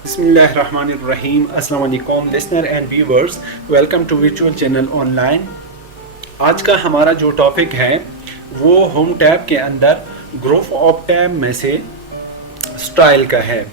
बिस्मिल्लाहिर्रहमानिर्रहीम। अस्सलाम वालेकुम listener and viewers, welcome to virtual channel online. आज का हमारा जो टॉपिक है वो होम टैब के अंदर ग्रुप ऑफ टैब में से स्टाइल का है।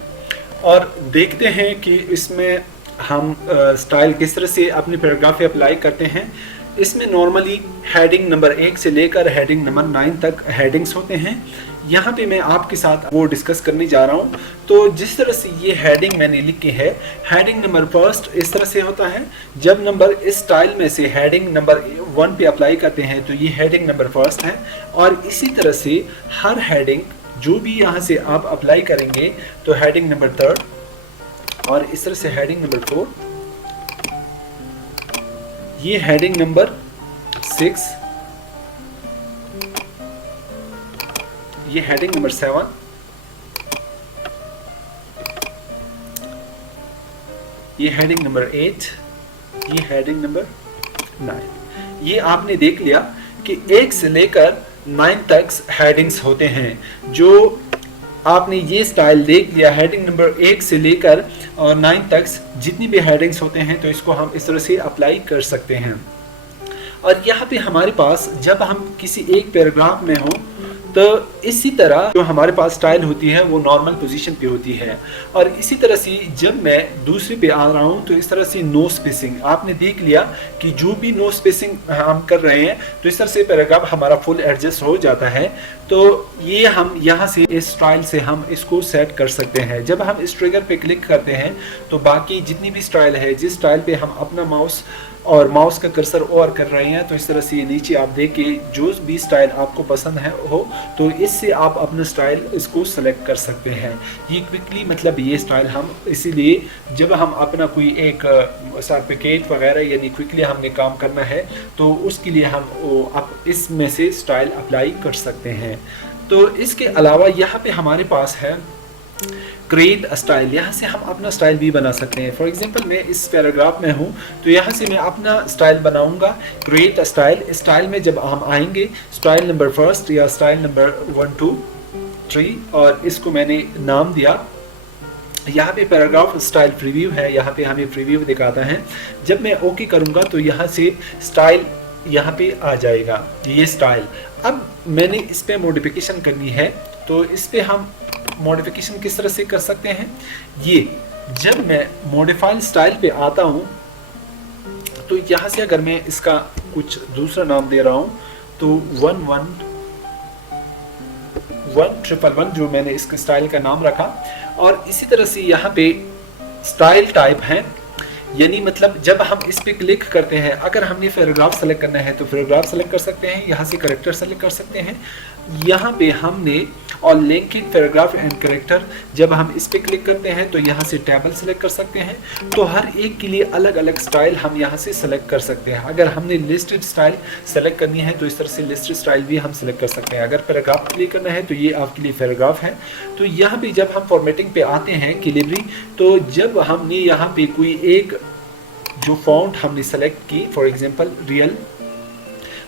और देखते हैं कि इसमें हम स्टाइल किस तरह से अपने पैराग्राफ पे अप्लाई करते हैं। इसमें नॉर्मली हेडिंग नंबर 1 से लेकर हेडिंग नंबर 9 तक हेडिंग्स होते हैं। यहाँ पे मैं आपके साथ वो डिस्कस करने जा रहा हूँ। तो जिस तरह से ये हेडिंग मैंने लिखी है, हेडिंग नंबर फर्स्ट इस तरह से होता है। जब नंबर इस स्टाइल में से हेडिंग नंबर 1 पे अप्लाई करते हैं तो ये हेडिंग नंबर फर्स्ट है। और इसी तरह से हर हेडिंग जो भी यहाँ से आप अप्लाई करेंगे तो हेडिंग नंबर 3 और इस तरह से हेडिंग नंबर 4, ये हेडिंग नंबर 6, ये हेडिंग नंबर 7, ये हेडिंग नंबर 8, ये हेडिंग नंबर 9। ये आपने देख लिया कि 1 से लेकर 9 तक हेडिंग्स होते हैं। जो आपने ये स्टाइल देख लिया, हेडिंग नंबर 1 से लेकर 9 तक जितनी भी हेडिंग्स होते हैं तो इसको हम इस तरह से अप्लाई कर सकते हैं। और यहाँ पे हमारे पास जब हम किसी एक पैराग्राफ में हो तो इसी तरह जो हमारे पास स्टाइल होती है वो नॉर्मल पोजीशन पे होती है। और इसी तरह से जब मैं दूसरे पे आ रहा हूँ तो इस तरह से नो स्पेसिंग आपने देख लिया कि जो भी नो स्पेसिंग हम कर रहे हैं तो इस तरह से पैराग्राफ हमारा फुल एडजस्ट हो जाता है। तो ये हम यहाँ से इस स्टाइल से हम इसको सेट कर सकते हैं। जब हम इस ट्रिगर पे क्लिक करते हैं तो बाकी जितनी भी स्टाइल है, जिस स्टाइल पे हम अपना माउस का कर्सर ओवर कर रहे हैं तो इस तरह से नीचे आप देखिए जो भी स्टाइल आपको पसंद है हो तो इससे आप अपना स्टाइल इसको सेलेक्ट कर सकते हैं। ये क्विकली मतलब ये स्टाइल हम इसीलिए जब हम अपना कोई एक सर्टिफिकेट वगैरह यानी क्विकली हमने काम करना है तो उसके लिए हम आप इसमें से स्टाइल अप्लाई कर सकते हैं। तो इसके अलावा यहाँ पे हमारे पास है क्रिएट स्टाइल। यहाँ से हम अपना स्टाइल भी बना सकते हैं। फॉर एग्जांपल मैं इस पैराग्राफ में हूँ तो यहाँ से मैं अपना स्टाइल बनाऊंगा, क्रिएट स्टाइल। स्टाइल में जब हम आएंगे स्टाइल नंबर फर्स्ट या स्टाइल नंबर 1 2 3 और इसको मैंने नाम दिया। यहाँ पे पैराग्राफ स्टाइल प्रीव्यू है, यहाँ पे हमें प्रीव्यू दिखाता है। जब मैं ओके करूँगा तो यहाँ से स्टाइल यहाँ पे आ जाएगा, ये स्टाइल। अब मैंने इस पे मॉडिफिकेशन करनी है तो इस पे हम मॉडिफिकेशन किस तरह से कर सकते हैं। ये जब मैं मॉडिफाइड स्टाइल पे आता हूँ तो यहाँ से अगर मैं इसका कुछ दूसरा नाम दे रहा हूँ तो 11111 जो मैंने इसके स्टाइल का नाम रखा। और इसी तरह से यहाँ पे स्टाइल टाइप है, यानी मतलब जब हम इस पे क्लिक करते हैं अगर हमने पैराग्राफ सेलेक्ट करना है तो पैराग्राफ सेलेक्ट कर सकते हैं, यहाँ से कैरेक्टर सेलेक्ट कर सकते हैं। यहाँ पे हमने और लिंकिंग पैराग्राफ एंड कैरेक्टर जब हम इस पे क्लिक करते हैं तो यहाँ से टेबल सेलेक्ट कर सकते हैं। तो हर एक के लिए अलग अलग स्टाइल हम यहाँ से सेलेक्ट कर सकते हैं। अगर हमने लिस्टेड स्टाइल सेलेक्ट करनी है तो इस तरह से लिस्टेड स्टाइल भी हम सेलेक्ट कर सकते हैं। अगर पैराग्राफ क्लिक करना है तो ये आपके लिए पैराग्राफ है। तो यहाँ पे जब हम फॉर्मेटिंग पे आते हैं कैलिबरी, तो जब हमने यहाँ पे कोई एक जो फॉन्ट हमने सेलेक्ट की, फॉर एग्जांपल रियल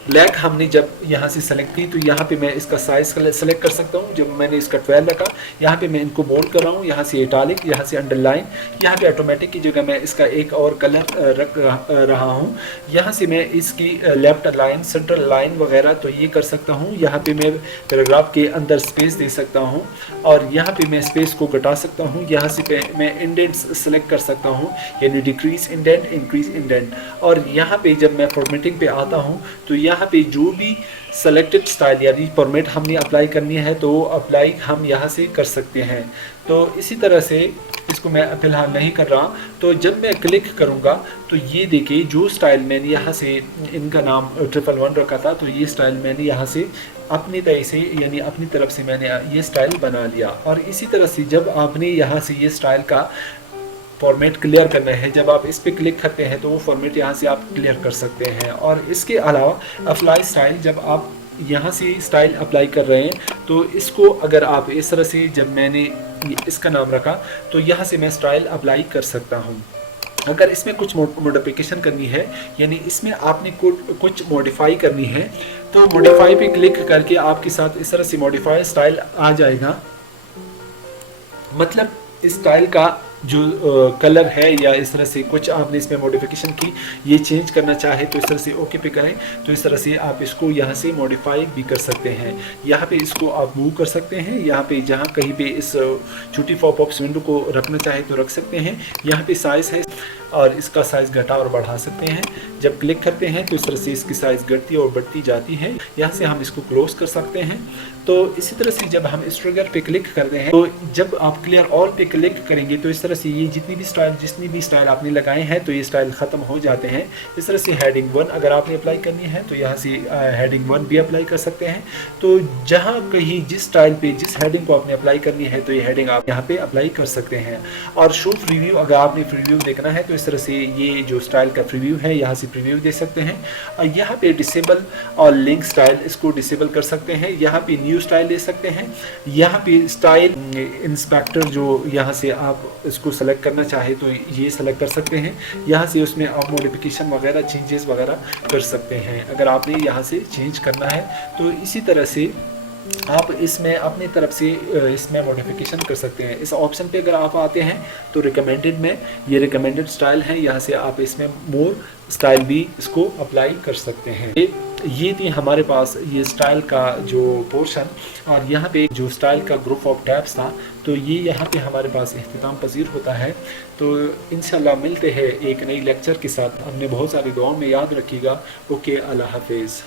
ब्लैक हमने जब यहाँ से सेलेक्ट की तो यहाँ पे मैं इसका साइज सेलेक्ट कर सकता हूँ। जब मैंने इसका 12 रखा, यहाँ पे मैं इनको बोल्ड कर रहा हूँ, यहाँ से इटालिक, यहाँ से अंडरलाइन, यहाँ पे ऑटोमेटिक की जगह मैं इसका एक और कलर रख रहा हूँ। यहाँ से मैं इसकी लेफ्ट लाइन, सेंट्रल लाइन वगैरह तो ये कर सकता हूँ। यहाँ पे मैं पैराग्राफ के अंदर स्पेस दे सकता हूँ और यहाँ पे मैं स्पेस को घटा सकता हूँ। यहाँ से मैं इंडेंट्स सेलेक्ट कर सकता हूँ, यानी डिक्रीज इंडेंट, इंक्रीज इंडेंट। और यहाँ पे जब मैं फॉर्मेटिंग पे आता हूँ तो यहाँ पे जो भी सेलेक्टेड स्टाइल यानी फॉर्मेट हमने अप्लाई करनी है तो वो अप्लाई हम यहाँ से कर सकते हैं। तो इसी तरह से इसको मैं फिलहाल नहीं कर रहा। तो जब मैं क्लिक करूँगा तो ये देखिए जो स्टाइल मैंने यहाँ से, इनका नाम 111 रखा था, तो ये स्टाइल मैंने यहाँ से अपनी तरह से यानी अपनी तरफ से मैंने ये स्टाइल बना लिया। और इसी तरह से जब आपने यहाँ से ये स्टाइल का फॉर्मेट क्लियर करना है, जब आप इस पे क्लिक करते हैं तो वो फॉर्मेट यहाँ से आप क्लियर कर सकते हैं। और इसके अलावा अप्लाई स्टाइल, जब आप यहाँ से स्टाइल अप्लाई कर रहे हैं तो इसको अगर आप इस तरह से, जब मैंने इसका नाम रखा तो यहाँ से मैं स्टाइल अप्लाई कर सकता हूँ। अगर इसमें कुछ मॉडिफिकेशन करनी है यानी इसमें आपने कुछ मॉडिफाई करनी है तो मॉडिफाई पे क्लिक करके आपके साथ इस तरह से मॉडिफाई स्टाइल आ जाएगा। मतलब इस स्टाइल का जो कलर है या इस तरह से कुछ आपने इसमें मॉडिफिकेशन की, ये चेंज करना चाहे तो इस तरह से ओके पे करें, तो इस तरह से आप इसको यहाँ से मॉडिफाई भी कर सकते हैं। यहाँ पे इसको आप मूव कर सकते हैं, यहाँ पे जहाँ कहीं पे इस छोटी पॉपअप्स विंडो को रखना चाहे तो रख सकते हैं। यहाँ पे साइज़ है और इसका साइज़ घटा और बढ़ा सकते हैं। जब क्लिक करते हैं तो इस तरह से इसकी साइज़ घटती और बढ़ती जाती है। यहाँ से हम इसको क्लोज कर सकते हैं। तो इसी तरह से जब हम इस ट्रिगर पे क्लिक करते हैं तो जब आप क्लियर ऑल पे क्लिक करेंगे तो इस तरह से ये जितनी भी स्टाइल आपने लगाए हैं तो ये स्टाइल ख़त्म हो जाते हैं। इस तरह से हेडिंग 1 अगर आपने अप्लाई करनी है तो यहाँ से हेडिंग 1 भी अप्लाई कर सकते हैं। तो जहाँ कहीं जिस स्टाइल पे जिस हेडिंग को आपने अप्लाई करनी है तो ये हेडिंग आप यहाँ पे अप्लाई कर सकते हैं। और शो प्रीव्यू, अगर आपने प्रीव्यू देखना है तो इस तरह से ये जो स्टाइल का प्रीव्यू है यहाँ से प्रीव्यू दे सकते हैं। और यहाँ पे डिसेबल और लिंक स्टाइल, इसको डिसेबल कर सकते हैं। यहाँ पे न्यू स्टाइल ले सकते हैं। यहाँ पे स्टाइल इंस्पेक्टर जो यहाँ से आप इसको सेलेक्ट करना चाहे तो ये सेलेक्ट कर सकते हैं। यहाँ से उसमें आप मॉडिफिकेशन वगैरह चेंजेस वगैरह कर सकते हैं अगर आपने यहाँ से चेंज करना है। तो इसी तरह से आप इसमें अपनी तरफ से इसमें मॉडिफिकेशन कर सकते हैं। इस ऑप्शन पे अगर आप आते हैं तो रिकमेंडेड में ये रिकमेंडेड स्टाइल है, यहाँ से आप इसमें मोर स्टाइल भी इसको अप्लाई कर सकते हैं। ये थी हमारे पास ये स्टाइल का जो पोर्शन, और यहाँ पे जो स्टाइल का ग्रुप ऑफ टैब्स था तो ये यहाँ पे हमारे पास इख्तिताम पजीर होता है। तो इंशाल्लाह मिलते हैं एक नई लेक्चर के साथ। हमने बहुत सारी दुआओं में याद रखिएगा। ओके, अल्लाह हाफिज़।